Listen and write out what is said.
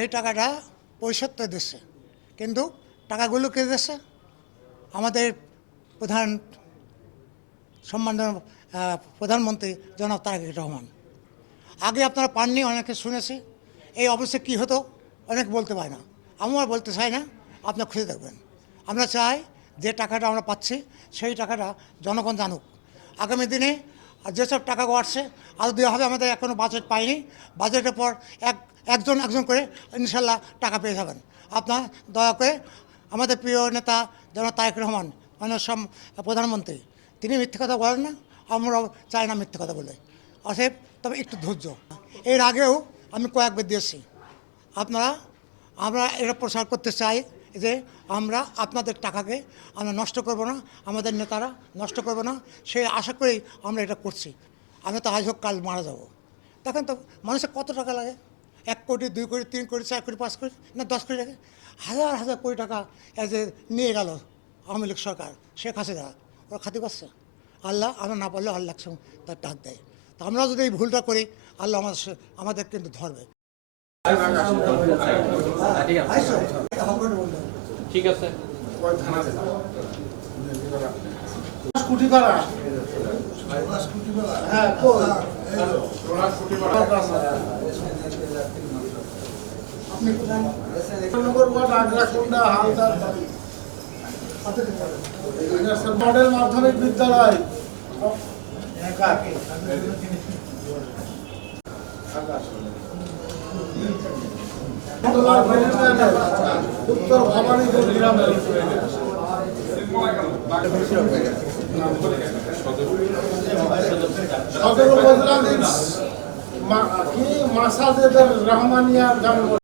এই টাকাটা পরিশোধ করে দিচ্ছে, কিন্তু টাকাগুলো কে দিচ্ছে? আমাদের প্রধান সম্মাননীয় প্রধানমন্ত্রী জনাব তারেক রহমান। আগে আপনারা পাননি, অনেকে শুনেছি। এই অবস্থা কী হতো অনেক বলতে পারে না, আমিও আর বলতে চাই না, আপনারা খুঁজে দেখবেন। আমরা চাই যে টাকাটা আমরা পাচ্ছি সেই টাকাটা জনগণ জানুক। আগামী দিনে যেসব টাকা আসছে আরও দেওয়া হবে। আমাদের এখনও বাজেট পাইনি, বাজেটের পর একজন করে ইনশাল্লাহ টাকা পেয়ে যাবেন। আপনার দয়া করে আমাদের প্রিয় নেতা জনাব তারেক রহমান, মাননীয় প্রধানমন্ত্রী, তিনি মিথ্যে কথা বলেন না, আমরাও চাই না মিথ্যে কথা বলে। অতএব তবে একটু ধৈর্য। এর আগেও আমি কয়েকবার দিয়েছি। আমরা এটা প্রচার করতে চাই যে আমরা আপনাদের টাকাকে আমরা নষ্ট করব না, আমাদের নেতারা নষ্ট করবো না, সেই আশা করেই আমরা এটা করছি। আমি তো আজ হোক কাল মারা যাব। দেখেন তো মানুষের কত টাকা লাগে, 1 কোটি 2 কোটি 3 কোটি 4 কোটি 5 কোটি না 10 কোটি টাকা, হাজার হাজার কোটি টাকা নিয়ে গেল আওয়ামী লীগ সরকার, শেখ হাসিনা। ওরা খাতি পাচ্ছে। আল্লাহ আমরা না পারলেও আল্লাহ তার ডাক দেয়। তো আমরা যদি এই ভুলটা করি, আল্লাহ আমাদের কিন্তু ধরবে। ঠিক আছে। মডেল মাধ্যমিক বিদ্যালয় উত্তর ভবানীপুর গ্রামের সদর উপজেলাধীন মাসাজেদের রহমানিয়া গ্রাম।